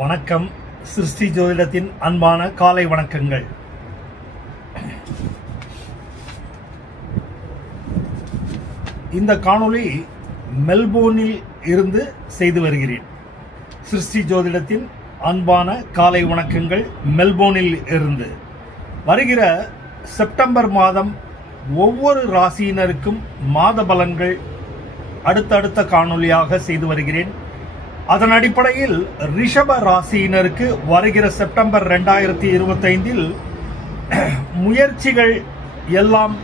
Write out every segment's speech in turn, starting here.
வணக்கம். சிருஷ்டி ஜோதிடத்தின் அன்பான காலை வணக்கங்கள். இந்த காணொளி மெல்போர்னில் இருந்து செய்து வருகிறேன். சிருஷ்டி ஜோதிடத்தின் அன்பான காலை வணக்கங்கள் மெல்போர்னில் இருந்து. வருகிற செப்டம்பர் மாதம் ஒவ்வொரு ராசியினருக்கும் மாத பலன்கள் அடுத்தடுத்த காணொளியாக செய்து வருகிறேன். அதன் அடிப்படையில் ரிஷப ராசியினருக்கு வருகிற செப்டம்பர் 2025 முயற்சிகள் எல்லாம்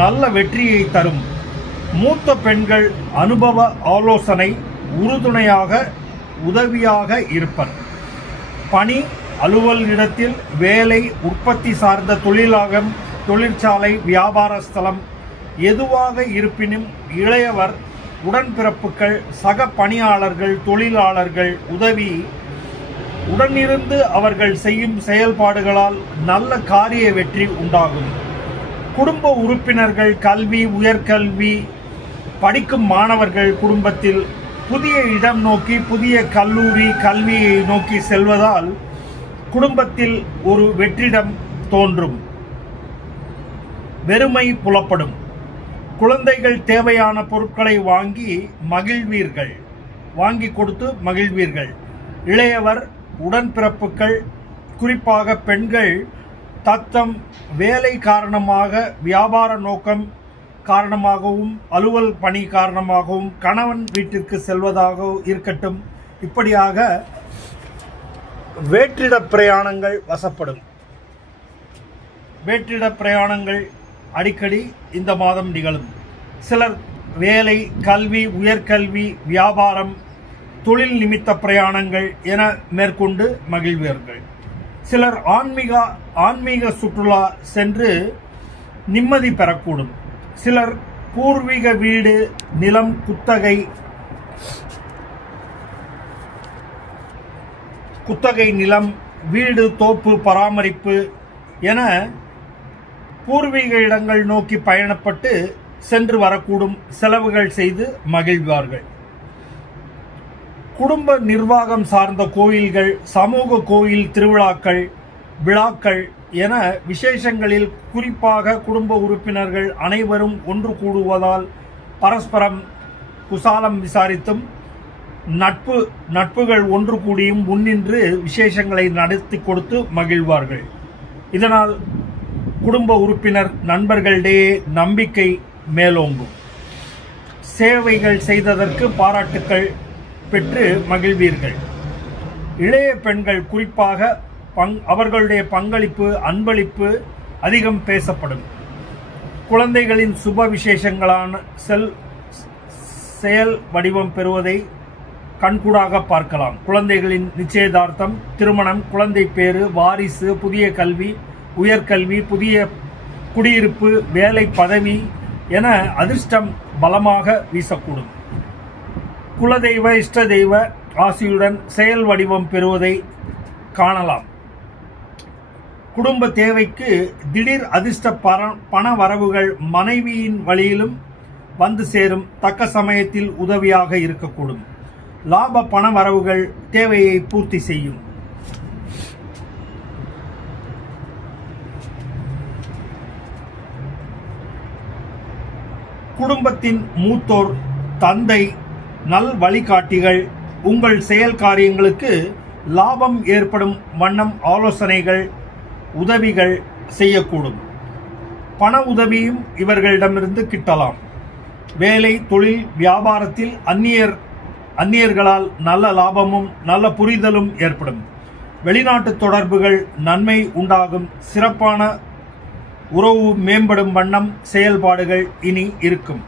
நல்ல வெற்றியை தரும். மூத்த பெண்கள் அனுபவ ஆலோசனை உறுதுணையாக உதவியாக இருப்பர். பணி அலுவல் இடத்தில் வேலை, உற்பத்தி சார்ந்த தொழிலாகம், தொழிற்சாலை, வியாபார ஸ்தலம் எதுவாக இருப்பினும் இளையவர், உடன்பிறப்புகள், சக பணியாளர்கள், தொழிலாளர்கள் உதவி உடனிருந்து அவர்கள் செய்யும் செயல்பாடுகளால் நல்ல காரிய வெற்றி உண்டாகும். குடும்ப உறுப்பினர்கள் கல்வி, உயர்கல்வி படிக்கும் மாணவர்கள் குடும்பத்தில் புதிய இடம் நோக்கி, புதிய கல்லூரி கல்வியை நோக்கி செல்வதால் குடும்பத்தில் ஒரு வெற்றிடம் தோன்றும். வெறுமை புலப்படும். குழந்தைகள் தேவையான பொருட்களை வாங்கி கொடுத்து மகிழ்வீர்கள். இளையவர், உடன்பிறப்புகள், குறிப்பாக பெண்கள் தத்தம் வேலை காரணமாக, வியாபார நோக்கம் காரணமாகவும், அலுவல் பணி காரணமாகவும் கணவன் வீட்டிற்கு செல்வதாக இருக்கட்டும், இப்படியாக வேற்றிட பிரயாணங்கள் வசப்படும். வேற்றிட பிரயாணங்கள் அடிக்கடி இந்த மாதம் நிகழும். சிலர் வேலை, கல்வி, உயர்கல்வி, வியாபாரம், தொழில் நிமித்த பிரயாணங்கள் என மேற்கொண்டு மகிழ்வீர்கள். சிலர் ஆன்மீக சுற்றுலா சென்று நிம்மதி பெறக்கூடும். சிலர் பூர்வீக வீடு, நிலம், குத்தகை நிலம், வீடு, தோப்பு பராமரிப்பு என பூர்வீக இடங்கள் நோக்கி பயணப்பட்டு சென்று வரக்கூடும். செலவுகள் செய்து மகிழ்வார்கள். குடும்ப நிர்வாகம் சார்ந்த கோயில்கள், சமூக கோயில் திருவிழாக்கள், விழாக்கள் என விசேஷங்களில் குறிப்பாக குடும்ப உறுப்பினர்கள் அனைவரும் ஒன்று கூடுவதால் பரஸ்பரம் குசாலம் விசாரித்தும் நட்புகள் ஒன்று கூடியும் முன்னின்று விசேஷங்களை நடத்தி கொடுத்து மகிழ்வார்கள். இதனால் குடும்ப உறுப்பினர் நண்பர்களிடையே நம்பிக்கை மேலோங்கும். சேவைகள் செய்ததற்கு பாராட்டுக்கள் பெற்று மகிழ்வீர்கள். இளைய பெண்கள் குறிப்பாக அவர்களுடைய பங்களிப்பு, அன்பளிப்பு அதிகம் பேசப்படும். குழந்தைகளின் சுப விசேஷங்களான செயல் வடிவம் பெறுவதை கண்கூடாக பார்க்கலாம். குழந்தைகளின் நிச்சயதார்த்தம், திருமணம், குழந்தை பேறு, வாரிசு, புதிய கல்வி, உயர்கல்வி, புதிய குடியிருப்பு, வேலை, பதவி என அதிர்ஷ்டம் பலமாக வீசக்கூடும். குலதெய்வ, இஷ்ட தெய்வ ஆசியுடன் செயல் வடிவம் பெறுவதை காணலாம். குடும்ப தேவைக்கு திடீர் அதிர்ஷ்ட பண வரவுகள் மனைவியின் வழியிலும் வந்து சேரும். தக்க சமயத்தில் உதவியாக இருக்கக்கூடும். லாப பண வரவுகள் தேவையை பூர்த்தி செய்யும். குடும்பத்தின் மூத்தோர், தந்தை, நல் வழிகாட்டிகள் உங்கள் செயல் காரியங்களுக்கு லாபம் ஏற்படும் வண்ணம் ஆலோசனைகள், உதவிகள் செய்யக்கூடும். பண உதவியும் இவர்களிடமிருந்து கிட்டலாம். வேலை, தொழில், வியாபாரத்தில் அந்நியர்களால் நல்ல லாபமும் நல்ல புரிதலும் ஏற்படும். வெளிநாட்டு தொடர்புகள் நன்மை உண்டாகும். சிறப்பான உறவு மேம்படும் வண்ணம் செயல்பாடுகள் இனி இருக்கும்.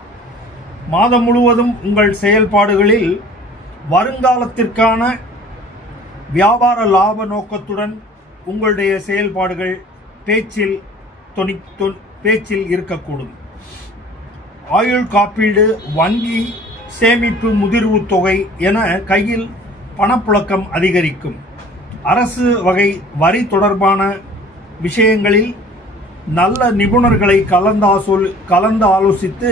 மாதம் முழுவதும் உங்கள் செயல்பாடுகளில் வருங்காலத்திற்கான வியாபார லாப நோக்கத்துடன் உங்களுடைய செயல்பாடுகள் பேச்சில் இருக்கக்கூடும். ஆயுள் காப்பீடு, வங்கி சேமிப்பு, முதிர்வு தொகை என கையில் பணப்புழக்கம் அதிகரிக்கும். அரசு வகை வரி தொடர்பான விஷயங்களில் நல்ல நிபுணர்களை கலந்து ஆலோசித்து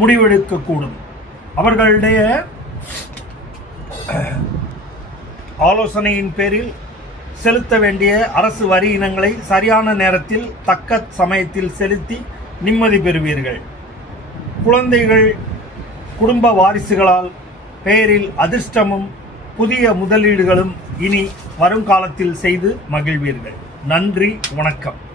முடிவெடுக்கக்கூடும். அவர்களுடைய ஆலோசனையின் பேரில் செலுத்த வேண்டிய அரசு வரி இனங்களை சரியான நேரத்தில் தக்க சமயத்தில் செலுத்தி நிம்மதி பெறுவீர்கள். குழந்தைகள் குடும்ப வாரிசுகளால் பெயரில் அதிர்ஷ்டமும் புதிய முதலீடுகளும் இனி வருங்காலத்தில் செய்து மகிழ்வீர்கள். நன்றி, வணக்கம்.